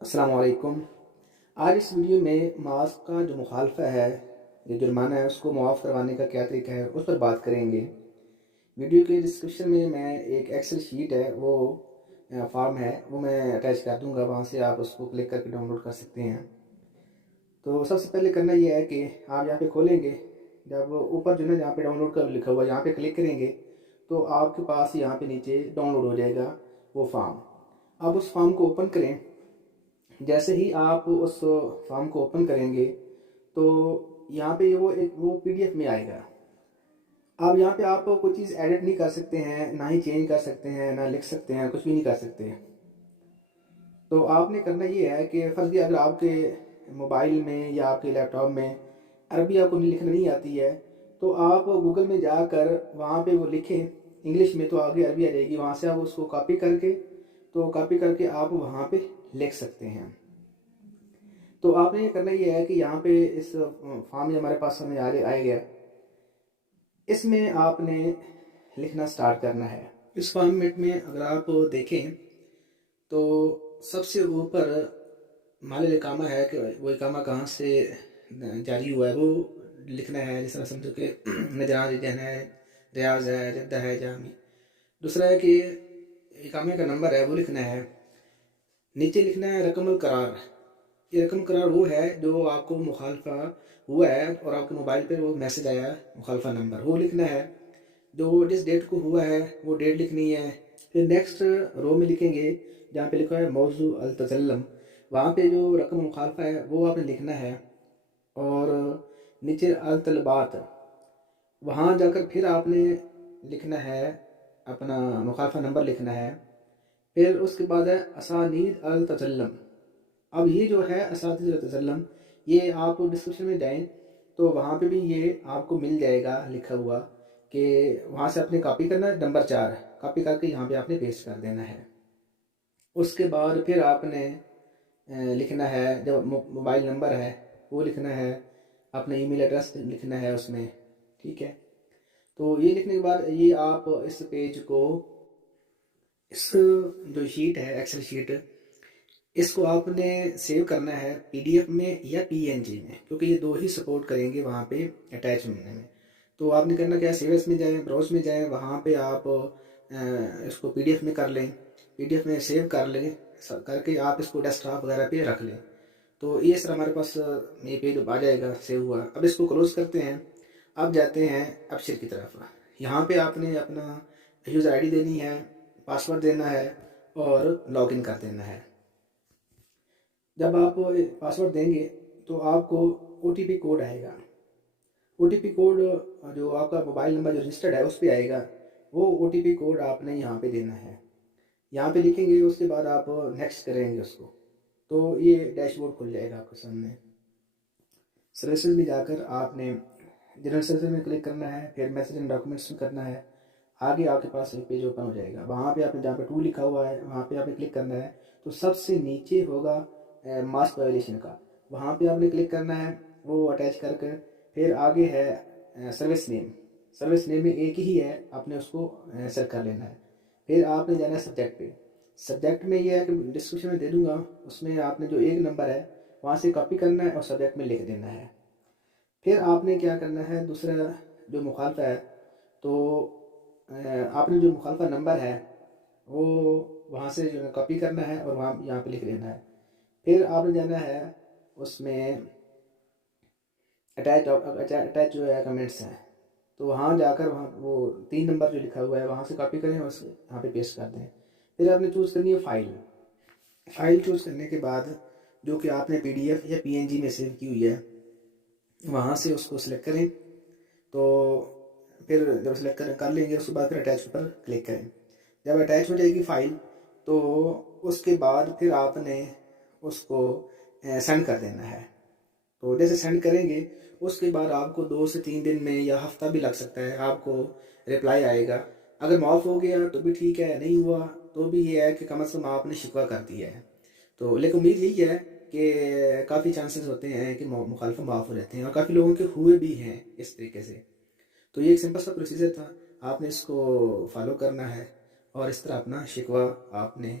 अस्सलाम वालेकुम। आज इस वीडियो में मास्क का जो मुखालफा है, जो जुर्माना है, उसको मुआफ़ करवाने का क्या तरीका है, उस पर बात करेंगे। वीडियो के डिस्क्रिप्शन में मैं एक एक्सेल शीट है, वो फॉर्म है, वो मैं अटैच कर दूंगा। वहाँ से आप उसको क्लिक करके डाउनलोड कर सकते हैं। तो सबसे पहले करना ये है कि आप यहाँ पे खोलेंगे। जब ऊपर जो है यहाँ पे डाउनलोड का लिखा हुआ है, यहाँ पे क्लिक करेंगे तो आपके पास यहाँ पे नीचे डाउनलोड हो जाएगा वो फॉर्म। आप उस फॉर्म को ओपन करें। जैसे ही आप उस फॉर्म को ओपन करेंगे तो यहाँ पे वो पीडीएफ में आएगा। अब यहाँ पे आप कोई चीज़ एडिट नहीं कर सकते हैं, ना ही चेंज कर सकते हैं, ना लिख सकते हैं, कुछ भी नहीं कर सकते। तो आपने करना ये है कि फर्ज अगर आपके मोबाइल में या आपके लैपटॉप में अरबी आपको लिखना नहीं आती है तो आप गूगल में जाकर वहाँ पे वो लिखें इंग्लिश में, तो आगे अरबी आ जाएगी। वहाँ से आप उसको कॉपी करके आप वहाँ पे लिख सकते हैं। तो आपने ये करना ये है कि यहाँ पे इस फॉर्म हमारे पास हमें आएगा, इसमें आपने लिखना स्टार्ट करना है। इस फॉर्मेट में अगर आप देखें तो सबसे ऊपर मालिल इकामा है कि वो इकामा कहाँ से जारी हुआ है वो लिखना है। जिस तरह समझो कि नजरान है, रियाज है, जद्दा है, जामी। दूसरा है कि इकामे का नंबर है वो लिखना है। नीचे लिखना है रकम करार। ये रकम करार वो है जो आपको मुखालफा हुआ है और आपके मोबाइल पे वो मैसेज आया मुखालफा नंबर, वो लिखना है। जो जिस डेट को हुआ है वो डेट लिखनी है। फिर नेक्स्ट रो में लिखेंगे जहाँ पे लिखा है मौजू अल तजल्लम, वहाँ पे जो रकम मुखालफा है वो आपने लिखना है। और नीचे अल तलबात, वहाँ जाकर फिर आपने लिखना है अपना मुखालफा नंबर लिखना है। फिर उसके बाद है असानीद अल तजल्लम। अब ये जो है असातिज़ तसल्लम, ये आप डिस्क्रिप्शन में जाएं तो वहाँ पे भी ये आपको मिल जाएगा लिखा हुआ कि वहाँ से आपने कॉपी करना है। नंबर 4 कॉपी करके यहाँ पे आपने पेस्ट कर देना है। उसके बाद फिर आपने लिखना है जो मोबाइल नंबर है वो लिखना है, अपना ईमेल एड्रेस लिखना है उसमें। ठीक है, तो ये लिखने के बाद ये आप इस पेज को, इस जो शीट है एक्सेल शीट, इसको आपने सेव करना है पीडीएफ में या पीएनजी में, क्योंकि ये दो ही सपोर्ट करेंगे वहाँ पे अटैच होने में। तो आपने करना क्या है, सेव में जाएं, ब्राउज में जाएं, वहाँ पे आप इसको पीडीएफ में कर लें, पीडीएफ में सेव कर लें, करके आप इसको डेस्कटॉप वगैरह पे रख लें। तो ये सर हमारे पास ये पेज आ जाएगा सेव हुआ। अब इसको क्लोज करते हैं। अब जाते हैं अबशर की तरफ। यहाँ पे आपने अपना यूज़र आईडी देनी है, पासवर्ड देना है और लॉगिन कर देना है। जब आप पासवर्ड देंगे तो आपको ओटीपी कोड आएगा। ओटीपी कोड जो आपका मोबाइल नंबर जो रजिस्टर्ड है उस पर आएगा, वो ओटीपी कोड आपने यहाँ पे देना है। यहाँ पे लिखेंगे, उसके बाद आप नेक्स्ट करेंगे उसको, तो ये डैशबोर्ड खुल जाएगा आपके सामने। सर्विसेज में जाकर आपने जनरल सर्विस में क्लिक करना है, फिर मैसेज एंड डॉक्यूमेंट्स में करना है। आगे आपके पास एक पेज ओपन हो जाएगा। वहाँ पे आपने जहाँ पे 2 लिखा हुआ है वहाँ पे आपने क्लिक करना है। तो सबसे नीचे होगा मास्क वायलेशन का, वहाँ पे आपने क्लिक करना है, वो अटैच करके। फिर आगे है सर्विस नेम। सर्विस नेम में एक ही है, आपने उसको सेलेक्ट कर लेना है। फिर आपने जाना है सब्जेक्ट पे। सब्जेक्ट में ये है कि डिस्क्रिप्शन में दे दूँगा, उसमें आपने जो एक नंबर है वहाँ से कॉपी करना है और सब्जेक्ट में लिख देना है। फिर आपने क्या करना है, दूसरा जो मुखालफा है, तो आपने जो मुखालफा नंबर है वो वहाँ से जो है कॉपी करना है और वहाँ यहाँ पे लिख देना है। फिर आपने जाना है उसमें अटैच जो है कमेंट्स हैं, तो वहाँ जाकर वहाँ वो 3 नंबर जो लिखा हुआ है वहाँ से कॉपी करें और यहाँ पे पेस्ट कर दें। फिर आपने चूज़ करनी है फ़ाइल। फ़ाइल चूज़ करने के बाद जो कि आपने पीडीएफ या पीएनजी में सेव की हुई है वहाँ से उसको सिलेक्ट करें। तो फिर जब सिलेक्ट कर लेंगे उसके बाद फिर अटैच पर क्लिक करें। जब अटैच हो जाएगी फ़ाइल तो उसके बाद फिर आपने उसको सेंड कर देना है। तो जैसे सेंड करेंगे उसके बाद आपको 2 से 3 दिन में या हफ्ता भी लग सकता है, आपको रिप्लाई आएगा। अगर माफ़ हो गया तो भी ठीक है, नहीं हुआ तो भी ये है कि कम से कम आपने शिकवा कर दिया है। तो लेकिन उम्मीद यही है कि काफ़ी चांसेस होते हैं कि मुखालफा माफ़ हो जाते हैं, और काफ़ी लोगों के हुए भी हैं इस तरीके से। तो ये एक सिंपल सा प्रोसीजर था, आपने इसको फॉलो करना है और इस तरह अपना शिकवा आपने